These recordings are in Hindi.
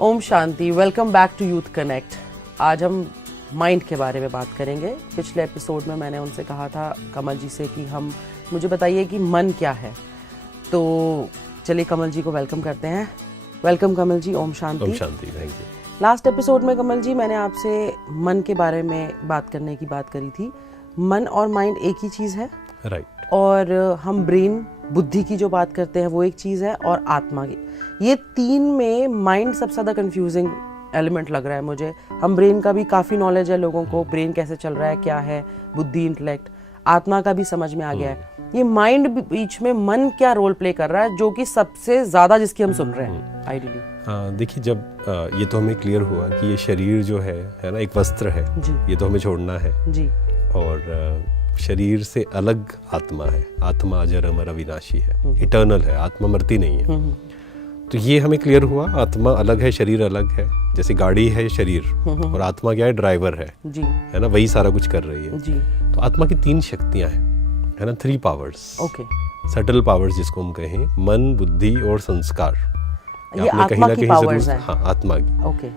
ओम शांति। Welcome back to youth connect. आज हम माइंड के बारे में बात करेंगे। पिछले एपिसोड में मैंने उनसे कहा था, कमल जी से, कि मुझे बताइए कि मन क्या है। तो चलिए कमल जी को वेलकम करते हैं। वेलकम कमल जी। ओम शांति। ओम शांति। Thank you. लास्ट एपिसोड में कमल जी मैंने आपसे मन के बारे में बात करने की बात करी थी। मन और माइंड एक ही चीज़ है, राइट। और हम ब्रेन, बुद्धि की जो बात करते हैं वो एक चीज़ है, और आत्मा की। ये तीन में माइंड सबसे ज़्यादा कंफ्यूजिंग एलिमेंट लग रहा है मुझे। हम ब्रेन का भी काफ़ी नॉलेज है लोगों को, ब्रेन कैसे चल रहा है, क्या है, बुद्धि, इंटेलेक्ट, आत्मा का भी समझ में आ गया है। ये माइंड बीच में मन क्या रोल प्ले कर रहा है, जो कि सबसे ज़्यादा जिसकी हम सुन रहे हैं आइडियली। देखिए, जब ये तो हमें क्लियर हुआ कि ये शरीर जो है ना, एक वस्त्र है जी। ये तो हमें छोड़ना है जी। और शरीर से अलग आत्मा है। आत्मा अजर अमर अविनाशी है, इटर्नल है। आत्मा मरती नहीं है। तो ये हमें क्लियर हुआ, आत्मा अलग है, शरीर अलग है। जैसे गाड़ी है शरीर, और आत्मा क्या है, ड्राइवर है जी, है ना, वही सारा कुछ कर रही है जी। तो आत्मा की तीन शक्तियां हैं, है ना, 3 पावर्स। ओके। सटल पावर्स जिसको हम कहें, मन, बुद्धि और संस्कार। ये आत्मा की पावर्स हैं। हाँ, आत्मा की। ओके।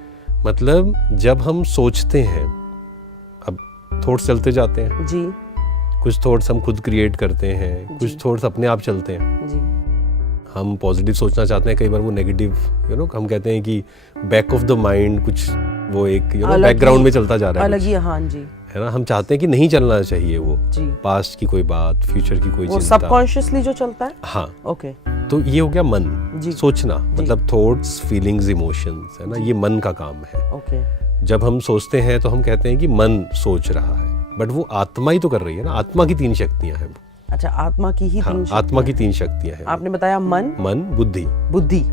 मतलब जब हम सोचते हैं, अब थॉट्स चलते जाते हैं जी। कुछ थॉट्स हम खुद क्रिएट करते हैं, कुछ थॉट्स अपने आप चलते हैं जी। हम पॉजिटिव सोचना चाहते हैं, कई बार वो नेगेटिव, हम कहते हैं कि बैक ऑफ द माइंड कुछ वो एक बैकग्राउंड में चलता जा रहा है, अलग ही। हाँ जी, है ना। हम चाहते हैं कि नहीं चलना चाहिए वो जी। पास्ट की कोई बात, फ्यूचर की कोई चिंता, सबकॉन्शियसली जो चलता है। हाँ, ओके। तो ये हो गया मन, सोचना, मतलब थॉट्स, फीलिंग्स, इमोशंस, है ना, ये मन का काम है। ओके। जब हम सोचते हैं तो हम कहते हैं कि मन सोच रहा है, बट वो आत्मा ही तो कर रही है ना। आत्मा की 3 शक्तियां हैं। अच्छा, आत्मा की ही 3 शक्तियां। आत्मा की 3 शक्तियां हैं। आपने बताया मन, बुद्धि।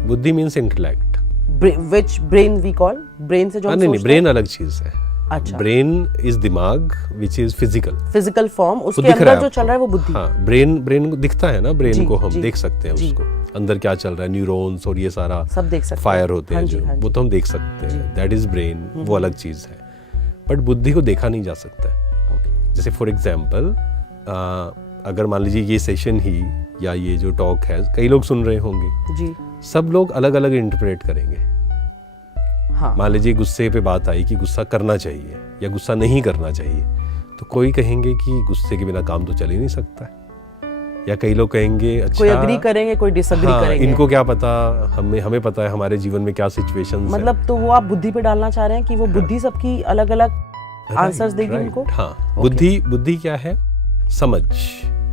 बुद्धि means intellect, which brain we call, brain से जो हम सोचते हैं। नहीं, ब्रेन अलग चीज है। अच्छा। ब्रेन इज दिमाग, विच इज फिजिकल फॉर्म। उसके अंदर जो चल रहा है वो बुद्धि। हाँ, ब्रेन दिखता है ना, ब्रेन को हम देख सकते हैं, उसको अंदर क्या चल रहा है, न्यूरॉन्स और ये सारा सब देख सकते हैं, फायर होते हैं जो, वो तो हम देख सकते हैं। दैट इज ब्रेन, वो अलग चीज है। बट बुद्धि को देखा नहीं जा सकता। जैसे फॉर एग्जाम्पल, अगर मान लीजिए ये सेशन ही या ये जो टॉक है, कई लोग सुन रहे होंगे जी। सब लोग अलग अलग इंटरप्रेट करेंगे। हाँ। मान लीजिए गुस्से पे बात आई कि गुस्सा करना चाहिए या गुस्सा नहीं करना चाहिए, तो कोई कहेंगे कि गुस्से के बिना काम तो चल ही नहीं सकता, या कई लोग कहेंगे अच्छा, कोई अग्री करेंगे, कोई डिसएग्री करेंगे। इनको क्या पता, हमें पता है हमारे जीवन में क्या सिचुएशंस है। मतलब तो वो आप बुद्धि पे डालना चाह रहे हैं कि वो बुद्धि सबकी अलग अलग आंसर्स देगी उनको। हाँ, बुद्धि क्या है, समझ,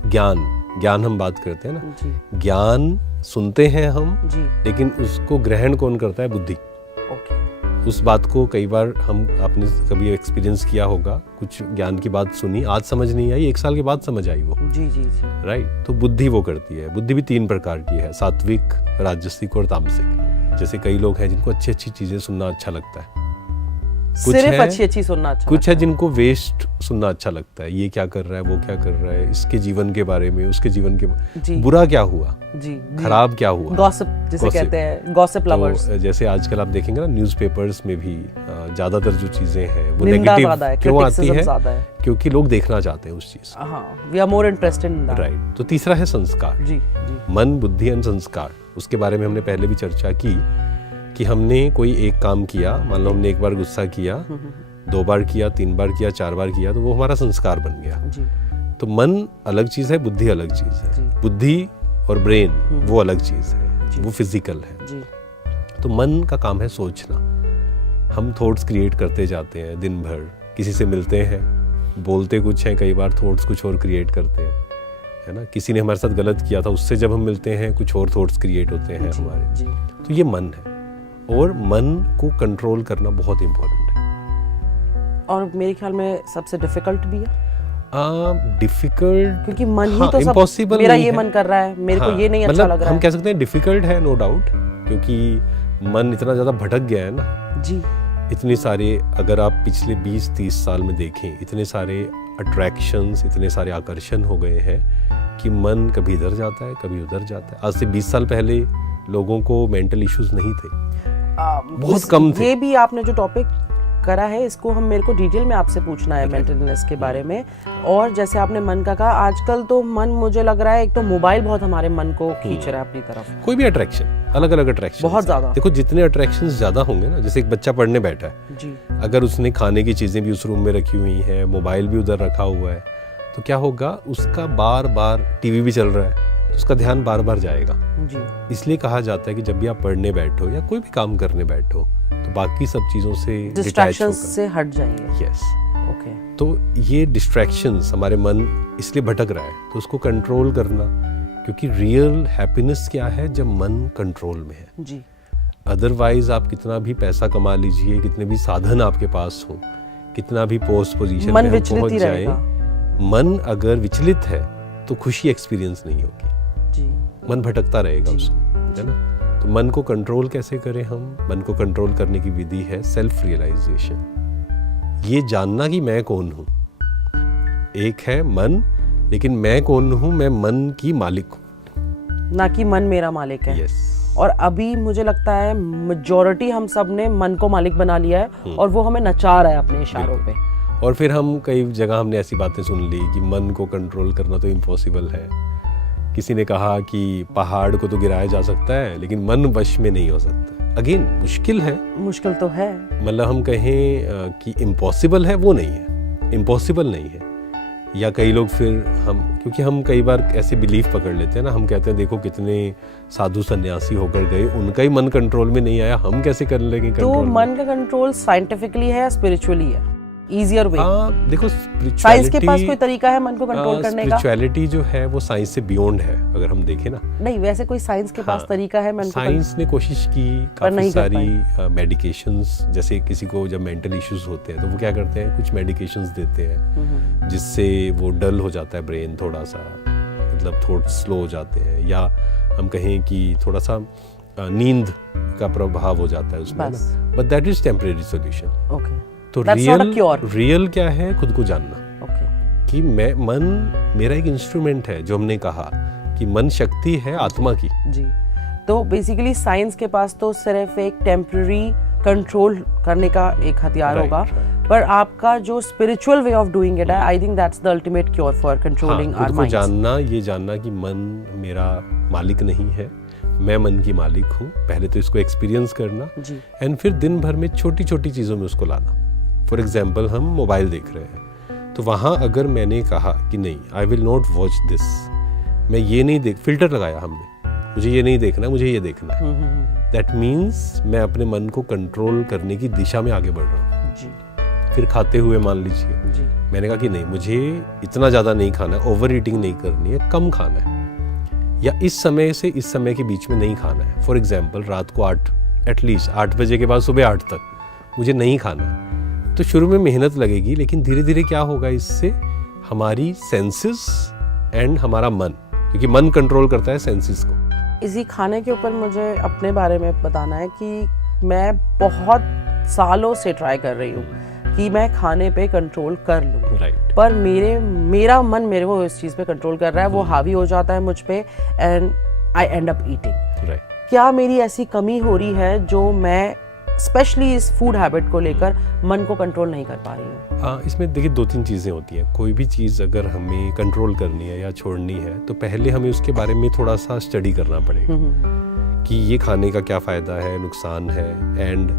ज्ञान हम बात करते हैं ना। ज्ञान सुनते हैं हम जी। लेकिन उसको ग्रहण कौन करता है, बुद्धि। ओके। उस बात को कई बार आपने कभी एक्सपीरियंस किया होगा, कुछ ज्ञान की बात सुनी, आज समझ नहीं आई, 1 साल के बाद समझ आई वो जी जी जी। राइट। तो बुद्धि वो करती है। बुद्धि भी 3 प्रकार की है, सात्विक, राजसिक और तामसिक। जैसे कई लोग हैं जिनको अच्छी चीजें सुनना अच्छा लगता है, सिर्फ अच्छी सुनना अच्छा। कुछ है जिनको वेस्ट सुनना अच्छा लगता है, ये क्या कर रहा है, वो क्या कर रहा है, इसके जीवन के बारे में, उसके जीवन के बुरा क्या हुआ जी, खराब क्या हुआ, गॉसिप जिसे कहते हैं, गॉसिप लवर्स। तो जैसे आजकल आप देखेंगे ना, न्यूज़पेपर्स में भी ज्यादातर जो चीजें हैं वो नेगेटिव क्यों आती है, क्योंकि लोग देखना चाहते हैं उस चीज को। We are more interested in that. Right. तो तीसरा है संस्कार जी। मन, बुद्धि और संस्कार। उसके बारे में हमने पहले भी चर्चा की कि हमने कोई एक काम किया, मान लो हमने 1 बार गुस्सा किया, 2 बार किया, 3 बार किया, 4 बार किया, तो वो हमारा संस्कार बन गया जी। तो मन अलग चीज है, बुद्धि अलग चीज है। बुद्धि और ब्रेन वो अलग चीज है, वो फिजिकल है जी। तो मन का काम है सोचना। हम थॉट्स क्रिएट करते जाते हैं दिन भर, किसी से मिलते हैं, बोलते कुछ हैं, कई बार थॉट्स कुछ और क्रिएट करते हैं, है ना। किसी ने हमारे साथ गलत किया था, उससे जब हम मिलते हैं कुछ और थॉट्स क्रिएट होते हैं हमारे जी। तो ये मन है, और मन को कंट्रोल करना बहुत इम्पोर्टेंट है, और मेरे ख्याल में सबसे डिफिकल्ट भी है। डिफिकल्ट क्योंकि मन ही तो इम्पॉसिबल। मेरा ये मन कर रहा है, मेरे को ये नहीं अच्छा लग रहा है। हम कह सकते हैं डिफिकल्ट है, नो डाउट, क्योंकि मन इतना ज्यादा भटक गया है ना जी। इतने सारे, अगर आप पिछले 20-30 साल में देखें, इतने सारे अट्रैक्शंस, इतने सारे आकर्षण हो गए हैं कि मन कभी इधर जाता है, कभी उधर जाता है। आज से 20 साल पहले लोगों को मेंटल इश्यूज नहीं थे, बहुत कम थे। ये भी आपने जो टॉपिक करा है, इसको हम मेरे को डिटेल में आपसे पूछना है मेंटल इलनेस के बारे में। और जैसे आपने मन का कहा, आजकल तो मन मुझे लग रहा है एक तो मोबाइल बहुत हमारे मन को खींच रहा है अपनी तरफ। कोई भी अट्रैक्शन, अलग अलग अट्रैक्शन बहुत ज्यादा। देखो जितने अट्रैक्शन ज्यादा होंगे ना, जैसे एक बच्चा पढ़ने बैठा है जी, अगर उसने खाने की चीजें भी उस रूम में रखी हुई है, मोबाइल भी उधर रखा हुआ है, तो क्या होगा, उसका बार बार टीवी भी चल रहा है तो उसका ध्यान बार बार जाएगा जी। इसलिए कहा जाता है कि जब भी आप पढ़ने बैठो या कोई भी काम करने बैठो तो बाकी सब चीजों से डिस्ट्रैक्शंस से हट जाइए। Yes, okay. तो ये डिस्ट्रैक्शंस हमारे मन इसलिए भटक रहा है, तो उसको कंट्रोल करना, क्योंकि रियल हैप्पीनेस क्या है जब मन कंट्रोल में है जी। अदरवाइज आप कितना भी पैसा कमा लीजिए, कितने भी साधन आपके पास हो, कितना भी पोस्ट पोजीशन मन पे विचलित पहुंच ही जाए, रहेगा। मन अगर विचलित है तो खुशी एक्सपीरियंस नहीं होगी जी। मन भटकता रहेगा उसको, है ना। तो मन को कंट्रोल कैसे करें हम? मन को कंट्रोल करने की विधि है सेल्फ रियलाइजेशन, ये जानना कि मैं कौन हूं। एक है मन, लेकिन मैं कौन हूं? मैं मन की मालिक हूं, ना कि मन मेरा मालिक है। यस। और अभी मुझे लगता है मेजॉरिटी हम सब ने मन को मालिक बना लिया है और वो हमें नचा रहा है अपने इशारों पे। और फिर हम कई जगह हमने ऐसी बातें सुन ली कि मन को कंट्रोल करना तो इम्पॉसिबल है। किसी ने कहा कि पहाड़ को तो गिराया जा सकता है लेकिन मन वश में नहीं हो सकता। अगेन मुश्किल है, मुश्किल तो है, मतलब हम कहें कि इम्पॉसिबल है, वो नहीं है, इम्पॉसिबल नहीं है। या कई लोग फिर हम, क्योंकि हम कई बार ऐसे बिलीफ पकड़ लेते हैं ना, हम कहते हैं देखो कितने साधु सन्यासी होकर गए, उनका ही मन कंट्रोल में नहीं आया, हम कैसे कर लेंगे कंट्रोल? तो मन का कंट्रोल साइंटिफिकली है या स्पिरिचुअली है? Easier way? देखो साइंस के पास कोई तरीका है मन को कंट्रोल करने का? स्पिरिचुअलिटी जो है वो साइंस से बियॉन्ड है, अगर हम देखें ना। नहीं, वैसे कोई साइंस के पास तरीका है मन को? साइंस ने कोशिश की, काफी सारी मेडिकेशंस, जैसे किसी को जब मेंटल इश्यूज होते हैं तो वो क्या करते हैं, कुछ मेडिकेशंस देते हैं जिससे वो डल हो जाता है ब्रेन, थोड़ा सा मतलब थोड़ा स्लो हो जाते हैं, या हम कहें कि थोड़ा सा नींद का प्रभाव हो जाता है उसमें, but that is temporary solution. Okay. तो रियल क्या है, खुद को जानना। कि मैं, मन मेरा एक इंस्ट्रूमेंट है, जो हमने कहा कि मन शक्ति है आत्मा की। जी। तो बेसिकली साइंस के पास तो सिर्फ एक टेम्पररी कंट्रोल करने का एक हथियार होगा, पर आपका जो spiritual way of doing it है, I think that's the ultimate cure for controlling our minds. जानना, ये जानना कि मन मेरा मालिक नहीं है, मैं मन की मालिक हूँ। पहले तो इसको एक्सपीरियंस करना, एंड फिर दिन भर में छोटी छोटी चीज़ों में उसको लाना। फॉर एग्जाम्पल हम मोबाइल देख रहे हैं, तो वहाँ अगर मैंने कहा कि नहीं, I will not watch this, मैं ये नहीं देख, फिल्टर लगाया हमने, मुझे ये नहीं देखना, मुझे ये देखना है, दैट मीन्स मैं अपने मन को कंट्रोल करने की दिशा में आगे बढ़ रहा हूँ। फिर खाते हुए मान लीजिए मैंने कहा कि नहीं, मुझे इतना ज़्यादा नहीं खाना है, ओवर ईटिंग नहीं करनी है, कम खाना है, या इस समय से इस समय के बीच में नहीं खाना है। फॉर एग्जाम्पल रात को 8 बजे के बाद सुबह 8 तक मुझे नहीं खाना। तो शुरू में मेहनत लगेगी, लेकिन धीरे धीरे क्या होगा, इससे हमारी सेंसेस एंड हमारा मन, क्योंकि मन कंट्रोल करता है सेंसेस को। इसी खाने के ऊपर मुझे अपने बारे में बताना है कि मैं बहुत सालों से ट्राई कर रही हूँ कि मैं खाने पे कंट्रोल कर लूँ, पर मेरा मन मेरे को इस चीज़ पे कंट्रोल कर रहा है, वो हावी हो जाता है मुझ पे, and I and up eating. क्या मेरी ऐसी कमी हो रही है जो मैं स्पेशली इस फूड हैबिट को लेकर मन को कंट्रोल नहीं कर पा रही हूँ? इसमें देखिए 2-3 चीज़ें होती हैं। कोई भी चीज़ अगर हमें कंट्रोल करनी है या छोड़नी है, तो पहले हमें उसके बारे में थोड़ा सा स्टडी करना पड़ेगा कि ये खाने का क्या फ़ायदा है, नुकसान है, एंड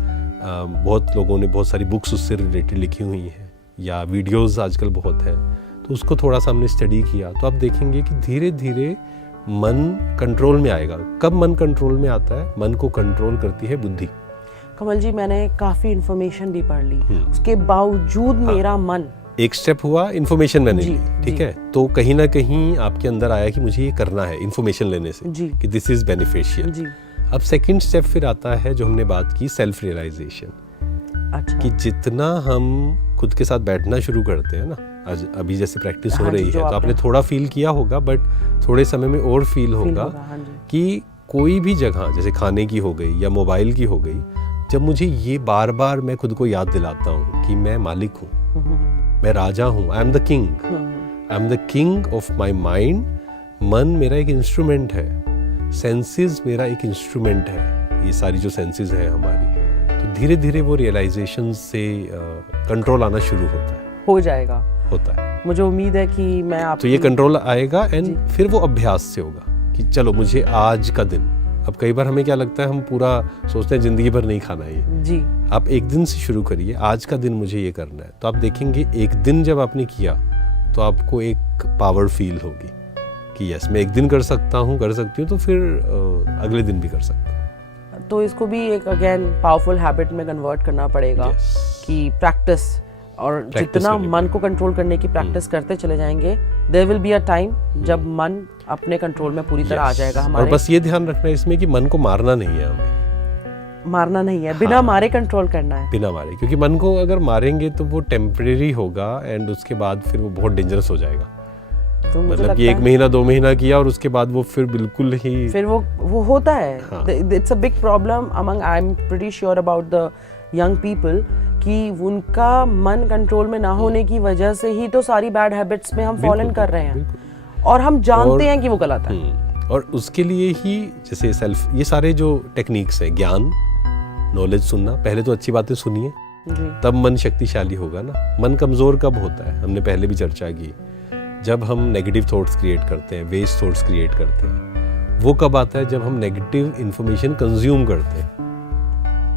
बहुत लोगों ने बहुत सारी बुक्स उससे रिलेटेड लिखी हुई हैं, या वीडियोज़ आजकल बहुत हैं, तो उसको थोड़ा सा हमने स्टडी किया, तो आप देखेंगे कि धीरे धीरे मन कंट्रोल में आएगा। कब मन कंट्रोल में आता है? मन को कंट्रोल करती है बुद्धि। कमल जी, मैंने काफी इन्फॉर्मेशन भी पढ़ ली, उसके बावजूद मेरा मन, एक स्टेप हुआ, इन्फॉर्मेशन मैंने ली, ठीक है, तो कहीं ना कहीं आपके अंदर आया कि मुझे ये करना है इन्फॉर्मेशन लेने से, कि दिस इज बेनिफिशियल। अब सेकंड स्टेप फिर आता है जो हमने बात की, सेल्फ रियलाइजेशन। अच्छा। कि जितना हम खुद के साथ बैठना शुरू करते हैं ना, आज अभी जैसे प्रैक्टिस हो रही है, तो आपने थोड़ा फील किया होगा, बट थोड़े समय में और फील होगा कि कोई भी जगह, जैसे खाने की हो गई या मोबाइल की हो गई, जब मुझे ये बार बार मैं खुद को याद दिलाता हूँ कि मैं मालिक हूँ, मैं राजा हूँ, I am the king, I am the king of my mind. मन मेरा एक इंस्ट्रूमेंट है, सेंसेस मेरा एक इंस्ट्रूमेंट है, ये सारी जो सेंसेस है हमारी, तो धीरे धीरे वो रियलाइजेशन से कंट्रोल आना शुरू हो जाएगा। होता है। मुझे उम्मीद है कि मैं आप तो ये कंट्रोल आएगा एंड फिर वो अभ्यास से होगा कि चलो मुझे आज का दिन, अब कई बार हमें क्या लगता है हम पूरा सोचते हैं जिंदगी भर नहीं खाना है ये जी, आप एक दिन से शुरू करिए, आज का दिन मुझे ये करना है। तो आप देखेंगे एक दिन जब आपने किया तो आपको एक पावर फील होगी कि यस मैं एक दिन कर सकता हूँ, कर सकती हूँ, तो फिर अगले दिन भी कर सकता हूँ। तो इसको भी एक अगेन पावरफुल हैबिट में कन्वर्ट करना पड़ेगा कि प्रैक्टिस, और जितना मन को कंट्रोल करने की प्रैक्टिस करते चले जाएंगे, there will be a time जब मन अपने कंट्रोल में पूरी तरह आ जाएगा हमारे। और बस ये ध्यान रखना है इसमें कि मन को मारना नहीं है, हमें मारना नहीं है, बिना मारे कंट्रोल करना है, बिना मारे, क्योंकि मन को अगर मारेंगे तो वो टेम्परेरी होगा एंड उसके बाद फिर वो बहुत डेंजरस हो जाएगा। तो मतलब कि 1 महीना 2 महीना किया और उसके बाद वो फिर बिल्कुल ही फिर वो होता है। It's a big problem among, I am pretty sure about the young people, कि उनका मन कंट्रोल में ना होने की वजह से ही तो सारी बैड हैबिट्स में हम फॉलन कर रहे हैं और हम जानते हैं कि वो गलत है। और उसके लिए ही जैसे सेल्फ, ये सारे जो टेक्निक्स हैं, ज्ञान, नॉलेज सुनना, पहले तो अच्छी बातें सुनिए तब मन शक्तिशाली होगा ना। मन कमजोर कब होता है, हमने पहले भी चर्चा की, जब हम नेगेटिव थॉट्स क्रिएट करते हैं, वेस्ट थॉट्स क्रिएट करते हैं। वो कब आता है, जब हम नेगेटिव इंफॉर्मेशन कंज्यूम करते हैं।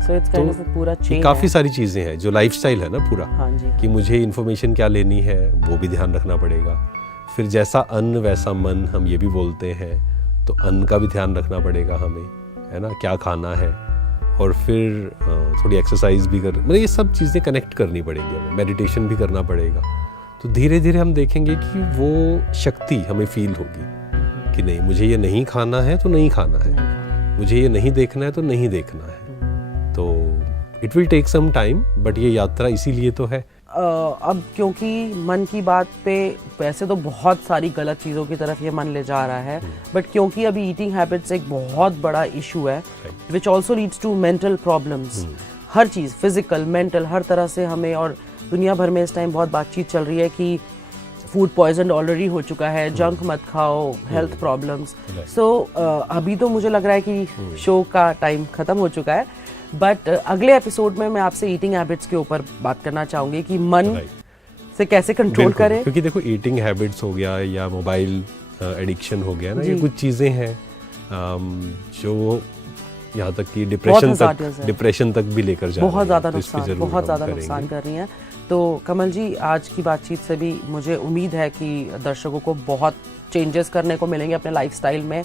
So it's kind of a पूरा चेन काफी सारी चीजें हैं, जो लाइफस्टाइल है ना पूरा, हाँ जी, कि मुझे इन्फॉर्मेशन क्या लेनी है वो भी ध्यान रखना पड़ेगा। फिर जैसा अन्न वैसा मन, हम ये भी बोलते हैं, तो अन्न का भी ध्यान रखना पड़ेगा हमें, है ना, क्या खाना है। और फिर थोड़ी एक्सरसाइज भी कर, मतलब ये सब चीज़ें कनेक्ट करनी पड़ेगी हमें, मेडिटेशन भी करना पड़ेगा। तो धीरे धीरे हम देखेंगे कि वो शक्ति हमें फील होगी कि नहीं, मुझे ये नहीं खाना है तो नहीं खाना है, मुझे ये नहीं देखना है तो नहीं देखना है। तो it will take some time, but ये यात्रा इसीलिए तो है। अब क्योंकि मन की बात पे वैसे तो बहुत सारी गलत चीज़ों की तरफ ये मन ले जा रहा है, बट क्योंकि अभी ईटिंग हैबिट्स एक बहुत बड़ा इशू है which also leads to mental problems. हर चीज़, फिजिकल, मेंटल, हर तरह से हमें, और दुनिया भर में इस टाइम बहुत बातचीत चल रही है कि फूड पॉइजन ऑलरेडी हो चुका है, जंक मत खाओ, हेल्थ प्रॉब्लम्स। सो अभी तो मुझे लग रहा है कि शो का टाइम ख़त्म हो चुका है, बट अगले एपिसोड में मैं आपसे ईटिंग हैबिट्स के ऊपर बात करना चाहूँगी कि मन से कैसे कंट्रोल करें। क्योंकि देखो, ईटिंग हैबिट्स हो गया या मोबाइल एडिक्शन हो गया ना, ये कुछ चीज़ें हैं जो यहाँ तक कि डिप्रेशन तक भी लेकर जा, बहुत ज़्यादा नुकसान कर रही हैं। तो कमल जी, आज की बातचीत से भी मुझे उम्मीद है कि दर्शकों को बहुत चेंजेस करने को मिलेंगे अपने लाइफस्टाइल में,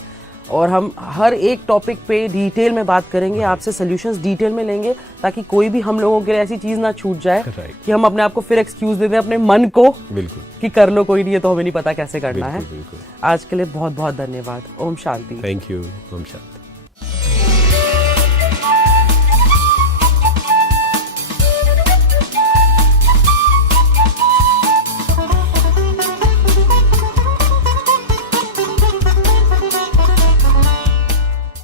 और हम हर एक टॉपिक पे डिटेल में बात करेंगे, आपसे सॉल्यूशंस डिटेल में लेंगे, ताकि कोई भी हम लोगों के लिए ऐसी चीज़ ना छूट जाए कि हम अपने आप को फिर एक्सक्यूज दे दें अपने मन को, बिल्कुल, कि कर लो, कोई नहीं है तो हमें नहीं पता कैसे करना है। आज के लिए बहुत बहुत धन्यवाद। ओम शांति। Thank you. ओम शांति।